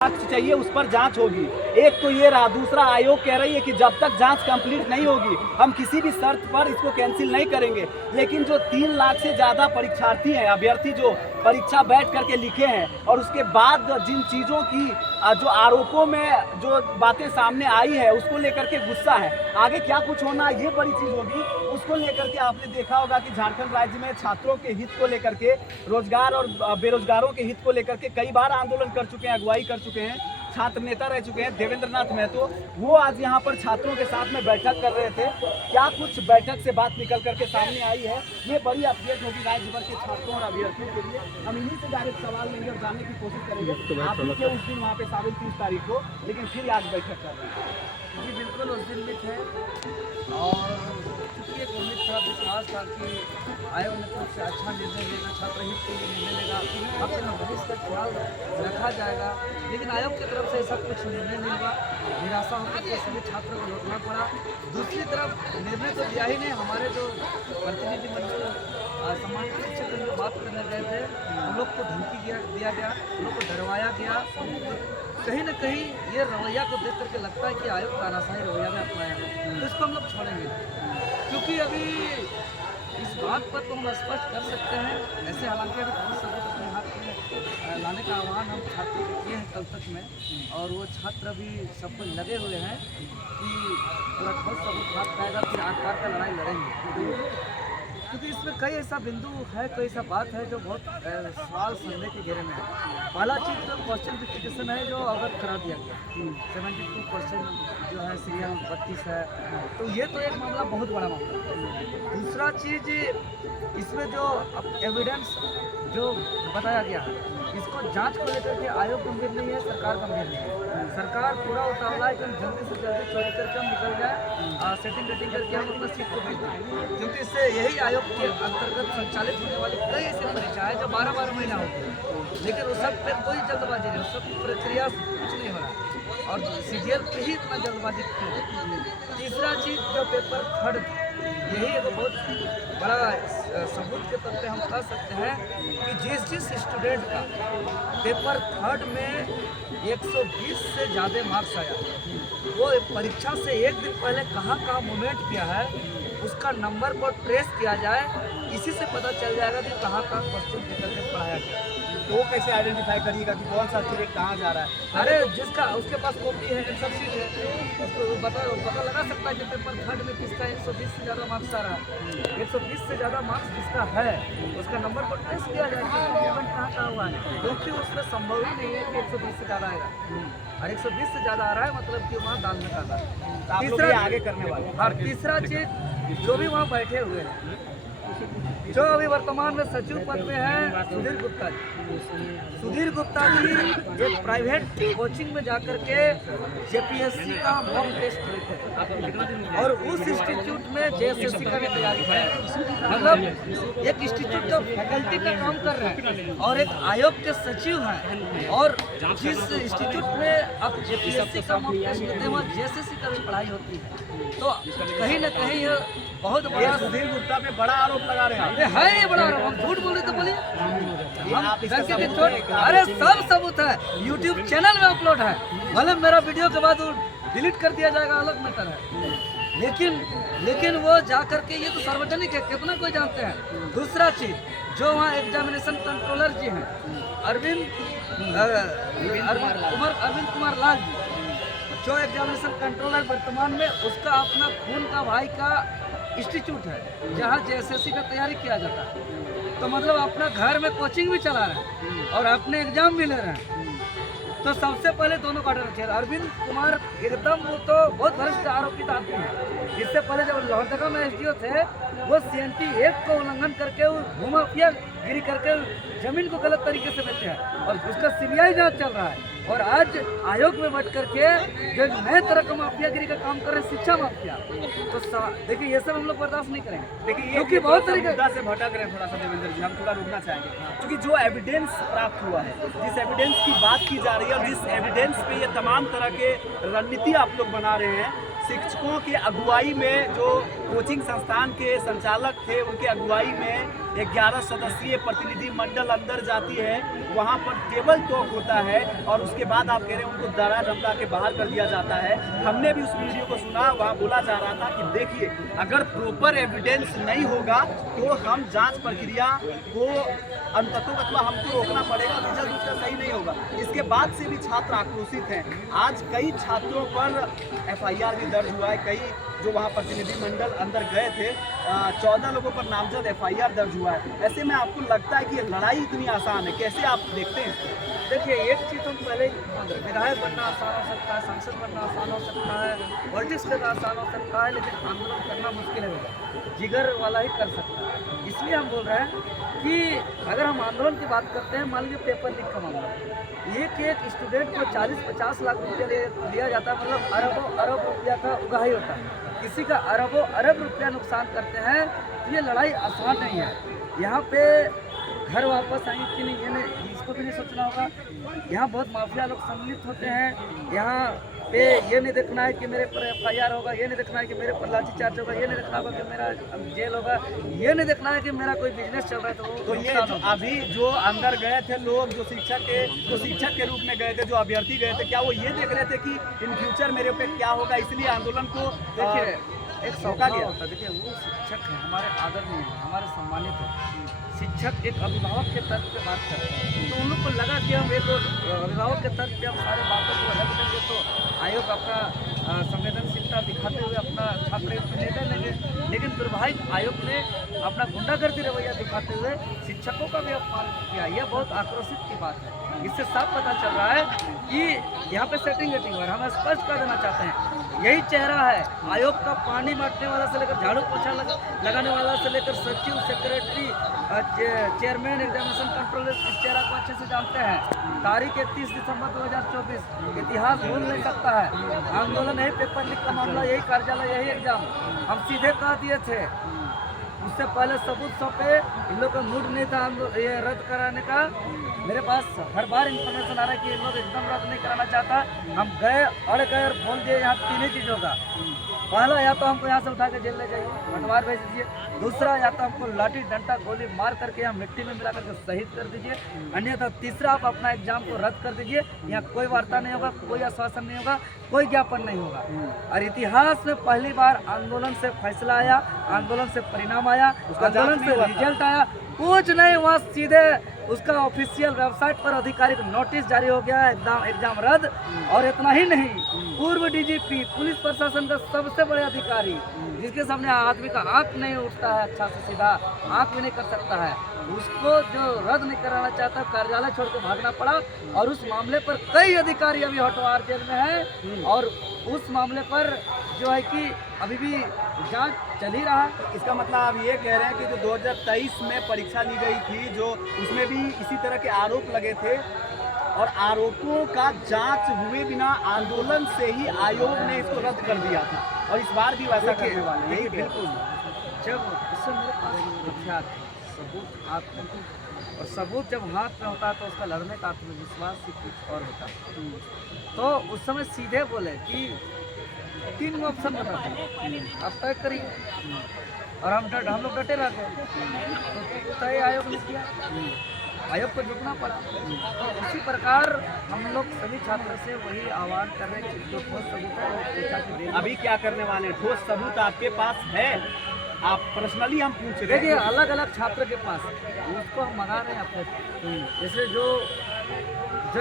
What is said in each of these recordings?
चाहिए उस पर जांच होगी। एक तो ये रहा, दूसरा आयोग कह रही है कि जब तक जांच कंप्लीट नहीं होगी हम किसी भी शर्त पर इसको कैंसिल नहीं करेंगे। लेकिन जो 3 लाख से ज़्यादा परीक्षार्थी हैं, अभ्यर्थी जो परीक्षा बैठ करके लिखे हैं और उसके बाद जिन चीज़ों की जो आरोपों में जो बातें सामने आई है उसको लेकर के गुस्सा है, आगे क्या कुछ होना ये बड़ी चीज़ होगी। उसको लेकर के आपने देखा होगा कि झारखंड राज्य में छात्रों के हित को लेकर के, रोजगार और बेरोजगारों के हित को लेकर के कई बार आंदोलन कर चुके हैं, अगुवाई कर चुके हैं, छात्र नेता रह चुके हैं देवेंद्र नाथ महतो। वो आज यहाँ पर छात्रों के साथ में बैठक कर रहे थे। क्या कुछ बैठक से बात निकल करके सामने आई है, ये बड़ी अपडेट होगी राज्य भर के छात्रों और अभ्यर्थियों के लिए। हम इन्हीं से डायरेक्ट सवाल लेंगे और जानने की कोशिश करेंगे। आप भी थे उस दिन वहाँ पे 30 तारीख को, लेकिन फिर आज बैठक कर रहे हैं। जी बिल्कुल, उस दिन भी थे और चूँकि एक उम्मीद था, विश्वास था कि आयोग ने कुछ अच्छा निर्णय लेगा, छात्र हित के लिए निर्णय लेगा, अपने भविष्य का ख्याल रखा जाएगा। लेकिन आयोग की तरफ से ऐसा कुछ निर्णय नहीं हुआ। निराशा होकर के सभी छात्रों को लौटना पड़ा। दूसरी तरफ निर्णय तो दिया ही नहीं। हमारे जो प्रतिनिधिमंडल सम्मानित शिक्षक जो बात करने गए थे, उन लोग को धमकी दिया गया, उन लोग को डरवाया गया। कहीं ना कहीं ये रवैया को देख करके लगता है कि आयोग तानाशाही रवैया में अपनाया है, तो इसको हम लोग छोड़ेंगे। क्योंकि अभी इस बात पर तो हम स्पष्ट कर सकते हैं, ऐसे हालांकि अभी बहुत सबूत अपने हाथ में लाने का आह्वान हम छात्रों को किए हैं कल तक में, और वो छात्र अभी सब कुछ लगे हुए हैं कि पूरा ठोस सबूत हाथ पाएगा, फिर आकार का लड़ाई लड़ेंगे। क्योंकि इसमें कई ऐसा बिंदु है, कई ऐसा बात है जो बहुत सवाल संदेह के घेरे में है। पहला चीज़ तो क्वेश्चन वेरिफिकेशन है जो अवगत करा दिया गया, 72% जो है सीरियल 32 है, तो ये तो एक मामला बहुत बड़ा मामला है। दूसरा चीज़ इसमें जो एविडेंस जो बताया गया है, इसको जांच को लेकर के आयोग गंभीर नहीं है, सरकार गंभीर नहीं है। सरकार पूरा उतावला है कि हम जल्दी से जल्दी चोरी करके हम निकल जाए, सेटिंग वेटिंग करके हम अपना सीट को भेज दें, क्योंकि इससे यही आयोग के अंतर्गत संचालित होने वाली कई ऐसी परीक्षा है जो 12-12 महीना होती है, लेकिन उस सब पे कोई जल्दबाजी नहीं, उस सब प्रक्रिया कुछ नहीं हो रहा और सीजीएल पे ही इतना जल्दबाजी क्यों। तीसरा चीज़ जो पेपर थर्ड, यही एक बहुत बड़ा सबूत के तौर पे हम कह सकते हैं कि जिस स्टूडेंट का पेपर थर्ड में 120 से ज़्यादा मार्क्स आया, वो परीक्षा से एक दिन पहले कहाँ मूवमेंट किया है, उसका नंबर को ट्रेस किया जाए, इसी से पता चल जाएगा कि कहाँ क्वेश्चन पेपर में पढ़ाया गया। तो वो कैसे आइडेंटिफाई करिएगा कि कौन सा स्टूडेंट कहाँ जा रहा है? अरे जिसका उसके पास कॉपी है, सब चीज़ है, उसको पता लगा सकता है कि पेपर थर्ड में किसका 120 से ज़्यादा मार्क्स आ रहा है। 120 से ज़्यादा मार्क्स जिसका है उसका नंबर को ट्रेस किया जाएगा कि मूवमेंट कहाँ हुआ है, क्योंकि उसमें संभव ही नहीं है कि 120 से ज़्यादा आएगा, और 120 से ज़्यादा आ रहा है मतलब कि वहाँ दाल में डाला है। तीसरा आगे करने वाले, और तीसरा चीज़ जो भी वहाँ बैठे हुए हैं, जो अभी वर्तमान में सचिव पद में है सुधीर गुप्ता जी। सुधीर गुप्ता जी एक प्राइवेट कोचिंग में जाकर के जेपीएससी का मॉक टेस्ट लेते हैं और उस इंस्टीट्यूट में जेएसएससी का भी तैयारी है। मतलब एक इंस्टीट्यूट जो फैकल्टी का काम कर रहे हैं और एक आयोग के सचिव हैं, और जिस इंस्टीट्यूट में अब जेपीएससी का मॉक टेस्ट लेते हैं वहाँ जेएसएससी का भी पढ़ाई होती है, तो कहीं ना कहीं बहुत बड़ा सुधीर गुप्ता पे बड़ा आरोप लगा रहे हैं। है ये बड़ा आरोप, हम झूठ बोल रहे तो बोलिए। अरे सब सबूत है, यूट्यूब चैनल में अपलोड है, भले मेरा वीडियो के बाद वो डिलीट कर दिया जाएगा, अलग मैटर है, लेकिन वो जा करके ये तो सार्वजनिक है, कितना कोई जानते हैं। दूसरा चीज जो वहाँ एग्जामिनेशन कंट्रोलर जी हैं अरविंद कुमार लाल जी, जो एग्जामिनेशन कंट्रोलर वर्तमान में उसका अपना खून का भाई का इंस्टीट्यूट है जहाँ जेएसएससी का तैयारी किया जाता है, तो मतलब अपना घर में कोचिंग भी चला रहे हैं और अपने एग्जाम भी ले रहे हैं। तो सबसे पहले दोनों का डर चाहिए। अरविंद कुमार एकदम वो तो बहुत वरिष्ठ आरोपित आदमी है। इससे पहले जब लोहरदगा में एसडीओ थे, वो CNT 1 को उल्लंघन करके भूमाफिया गिरी करके जमीन को गलत तरीके से बेचे हैं और उसका सीबीआई जांच चल रहा है। और आज आयोग में बैठ करके जो नए तरह का माफियागिरी का काम कर रहे हैं, शिक्षा माफिया, तो देखिए ये सब हम लोग बर्दाश्त नहीं करेंगे। देखिए क्योंकि बहुत तरीके से भटक रहे हैं थोड़ा सा देवेंद्र जी, हम थोड़ा रुकना चाहेंगे, क्योंकि जो एविडेंस प्राप्त हुआ है, जिस एविडेंस की बात की जा रही है और जिस एविडेंस पे ये तमाम तरह के रणनीति आप लोग बना रहे हैं, शिक्षकों के अगुवाई में, जो कोचिंग संस्थान के संचालक थे उनके अगुवाई में 11 सदस्यीय प्रतिनिधि मंडल अंदर जाती है, वहाँ पर टेबल टॉक होता है और उसके बाद आप कह रहे हैं उनको दरा धमका के बाहर कर दिया जाता है। हमने भी उस वीडियो को सुना, वहाँ बोला जा रहा था कि देखिए अगर प्रॉपर एविडेंस नहीं होगा तो हम जांच प्रक्रिया को अंततः हमको रोकना पड़ेगा, रिजल्ट उसका सही नहीं होगा। इसके बाद से भी छात्र आक्रोशित हैं। आज कई छात्रों पर FIR भी दर्ज हुआ है, कई जो वहाँ प्रतिनिधिमंडल अंदर गए थे 14 लोगों पर नामजद FIR दर्ज हुआ है। ऐसे में आपको लगता है कि ये लड़ाई इतनी आसान है, कैसे आप देखते हैं? देखिए, एक चीज़ हम पहले विधायक बनना आसान हो सकता है, सांसद बनना आसान हो सकता है, पॉलिटिक्स करना आसान हो सकता है, लेकिन आंदोलन करना मुश्किल है, जिगर वाला ही कर सकता है। इसलिए हम बोल रहे हैं कि अगर हम आंदोलन की बात करते हैं, मान लीजिए पेपर लीक का मामला, एक स्टूडेंट को 40-50 लाख रुपया दिया जाता है, मतलब अरबों अरब रुपया का उगाही होता है। किसी का अरबों अरब रुपया नुकसान करते हैं तो ये लड़ाई आसान नहीं है। यहाँ पे घर वापस आएंगे कि नहीं, ये नहीं, इसको भी नहीं सोचना होगा। यहाँ बहुत माफिया लोग सम्मिलित होते हैं। यहाँ पे ये नहीं देखना है कि मेरे पर FIR होगा, ये नहीं देखना है कि मेरे पर लाठीचार्ज होगा, ये नहीं देखना होगा कि मेरा जेल होगा, ये नहीं देखना है कि मेरा कोई बिजनेस चल रहा है तो ये जो अभी जो अंदर गए थे लोग, जो शिक्षक के रूप में गए थे, जो अभ्यर्थी गए थे, क्या वो ये देख रहे थे कि इन फ्यूचर मेरे पे क्या होगा, इसलिए आंदोलन को देखिए एक सौका गया होता है। देखिए, वो शिक्षक है, हमारे आदरणीय है, हमारे सम्मानित है। शिक्षक एक अभिभावक के तर्क पे बात करते हैं, तो उन लोग को लगा कि हम एक अभिभावक के तर्क पे हम सारे बातों को अलग करेंगे तो आयोग अपना संवेदनशीलता दिखाते हुए अपना छात्र हित में निर्णय लेंगे। लेकिन दुर्भाग्य आयोग ने अपना गुंडागर्दी रवैया दिखाते हुए शिक्षकों का भी अपमान किया। यह बहुत आक्रोशित की बात है। इससे साफ पता चल रहा है कि यहाँ पे सेटिंग वेटिंग हो रहा है। हम स्पष्ट कर देना चाहते हैं, यही चेहरा है आयोग का। पानी बांटने वाला से लेकर झाड़ू पोछा लगाने वाला से लेकर सचिव, सेक्रेटरी, चेयरमैन, एग्जामिनेशन कंट्रोलर, इस चेहरा को अच्छे से जानते हैं। तारीख 31 दिसंबर 2024, इतिहास भूल नहीं सकता है। आंदोलन यही पेपर लीक का मामला, यही कार्यालय, यही एग्जाम हम सीधे कह दिए थे। उससे पहले सबूत सौंपे, इन लोग का मूड नहीं था ये रद्द कराने का। मेरे पास हर बार इन्फॉर्मेशन आ रहा है कि इन लोग एकदम रद्द नहीं कराना चाहता। हम गए, अड़ गए और बोल दिए यहाँ 3 ही चीज़ होगा। पहला, या तो हमको यहाँ से उठा के जेल ले जाइए, पटवार भेज दीजिए। दूसरा, या तो हमको लाठी डंडा गोली मार करके यहाँ मिट्टी में मिला करके शहीद कर दीजिए। अन्यथा तीसरा, आप अपना एग्जाम को रद्द कर दीजिए। यहाँ कोई वार्ता नहीं होगा, कोई आश्वासन नहीं होगा, कोई ज्ञापन नहीं होगा। और इतिहास में पहली बार आंदोलन से फैसला आया, आंदोलन से परिणाम आया, आंदोलन से रिजल्ट आया। कुछ नहीं, वहाँ सीधे उसका ऑफिशियल वेबसाइट पर आधिकारिक नोटिस जारी हो गया है, एग्जाम रद्द। और इतना ही नहीं, पूर्व DGP, पुलिस प्रशासन का सबसे बड़े अधिकारी, जिसके सामने आदमी का आंख नहीं उठता है अच्छा से सीधा, आंख भी नहीं कर सकता है, उसको जो रद्द नहीं कराना चाहता, कार्यालय छोड़ के भागना पड़ा। और उस मामले पर कई अधिकारी अभी हटवार जेल में हैं और उस मामले पर जो है कि अभी भी जांच चल ही रहा है। इसका मतलब आप ये कह रहे हैं कि जो 2023 में परीक्षा ली गई थी, जो उसमें भी इसी तरह के आरोप लगे थे और आरोपों का जांच हुए बिना आंदोलन से ही आयोग ने इसको रद्द कर दिया था और इस बार भी वैसा करने वाले हैं। बिल्कुल, जब इससे मेरे पास सबूत हाथ में, और सबूत जब हाथ में होता है तो उसका लड़ने का आत्मविश्वास ही कुछ और होता है। तो उस समय सीधे बोले कि 3 ऑप्शन बताते हैं, आप तय करिए। और हम लोग डटे रह गए, तो तय आयोग ने किया, आयोग को झुकना पड़ा। तो उसी प्रकार हम लोग सभी छात्रों से वही आह्वान कर रहे हैं कि जो ठोस सबूत है वो पूछा के दे। अभी क्या करने वाले हैं? ठोस सबूत आपके पास है? आप पर्सनली हम पूछ रहे हैं। देखिए, अलग अलग छात्र के पास उसको हम मंगा रहे हैं अपने। जैसे जो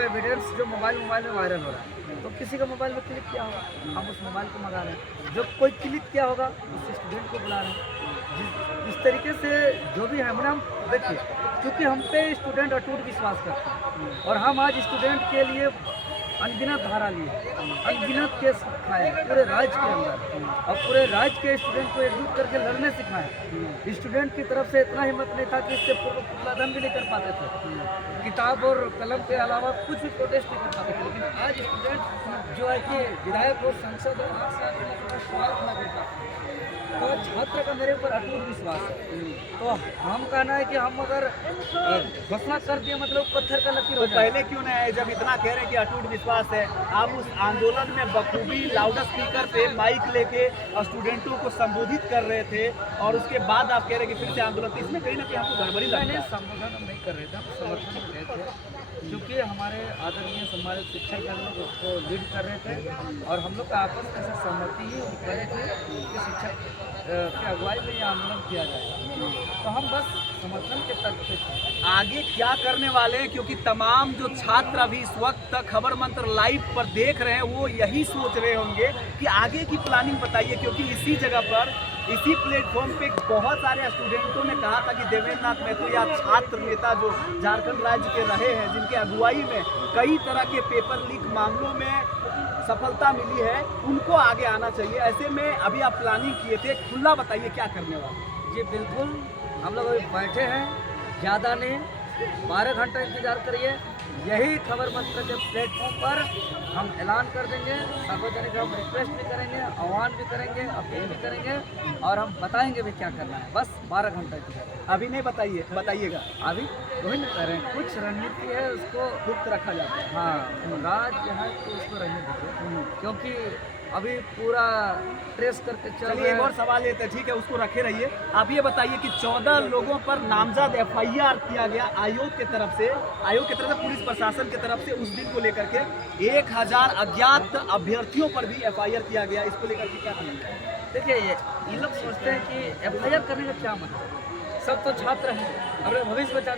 एविडेंस जो मोबाइल में वायरल हो रहा है, तो किसी का मोबाइल में क्लिक किया होगा, हम उस मोबाइल को मंगा रहे हैं। जो कोई क्लिक किया होगा उस स्टूडेंट को बुला रहे हैं। इस तरीके से जो भी है, हम देखिए, क्योंकि हम पे स्टूडेंट अटूट विश्वास करते हैं और हम आज स्टूडेंट के लिए अनगिनत धारा लिए, अनगिनत केस खाए पूरे राज्य के अंदर, और पूरे राज्य के स्टूडेंट को एकजुट करके लड़ने सिखाए। स्टूडेंट की तरफ से इतना हिम्मत नहीं था कि इससे पूर्व पुतलादन भी नहीं कर पाते थे, किताब और कलम के अलावा कुछ भी प्रोटेस्ट नहीं कर पाते थे। लेकिन आज स्टूडेंट जो है कि विधायक और सांसद और सवाल खड़ा करता है, तो छात्र का मेरे ऊपर अटूट विश्वास है। तो हम कहना है कि हम अगर घोषणा कर दिए मतलब पत्थर का लकीर हो तो जाए। पहले क्यों नहीं आए? जब इतना कह रहे हैं कि अटूट विश्वास विश्वास है। आप उस आंदोलन में बखूबी लाउड स्पीकर पे माइक लेके स्टूडेंटों को संबोधित कर रहे थे और उसके बाद आप कह रहे हैं कि फिर से आंदोलन, तो इसमें कहीं ना कहीं हमको गड़बड़ी लगता नहीं, है। संबोधन हम नहीं कर रहे थे, हम समर्थन में गए थे, क्योंकि हमारे आदरणीय सम्मानित शिक्षक हम लोग उसको लीड कर रहे थे और हम लोग का आपस में ऐसा सहमति ही करे थे कि शिक्षक की अगुवाई में ये आंदोलन किया जाए, तो हम बस समर्थन के तर्क पे थे। आगे क्या करने वाले हैं, क्योंकि तमाम जो छात्र अभी इस वक्त तक खबर मंत्र लाइव पर देख रहे हैं वो यही सोच रहे होंगे कि आगे की प्लानिंग बताइए, क्योंकि इसी जगह पर, इसी प्लेटफॉर्म पे बहुत सारे स्टूडेंटों ने कहा था कि देवेंद्र नाथ महतो या छात्र नेता जो झारखंड राज्य के रहे हैं, जिनके अगुवाई में कई तरह के पेपर लीक मामलों में सफलता मिली है, उनको आगे आना चाहिए। ऐसे में अभी आप प्लानिंग किए थे, खुला बताइए क्या करने वाले। जी बिल्कुल, हम लोग अभी बैठे हैं, ज़्यादा नहीं, 12 घंटा इंतजार करिए। यही खबर मंत्र के प्लेटफॉर्म पर हम ऐलान कर देंगे, सार्वजनिक हम रिक्वेस्ट भी करेंगे, आह्वान भी करेंगे, अपील भी करेंगे और हम बताएंगे भी क्या करना है। बस 12 घंटा इंतजार। अभी नहीं बताइएगा, अभी वही नहीं करें, कुछ रणनीति है उसको गुप्त रखा जाता है। हाँ, राज जो है तो उसको रहने दीजिए, क्योंकि अभी पूरा ट्रेस करके चल चलिए रहे एक हैं। और सवाल लेते हैं, ठीक है, उसको रखे रहिए। आप ये बताइए कि 14 लोगों पर नामजद FIR किया गया आयोग की तरफ से पुलिस प्रशासन की तरफ से, उस दिन को लेकर के 1000 अज्ञात अभ्यर्थियों पर भी FIR किया गया, इसको लेकर के क्या कहेंगे? देखिए, ये लोग सोचते हैं कि FIR करने का क्या मतलब, सब तो छात्र हैं, अपने भविष्य बचा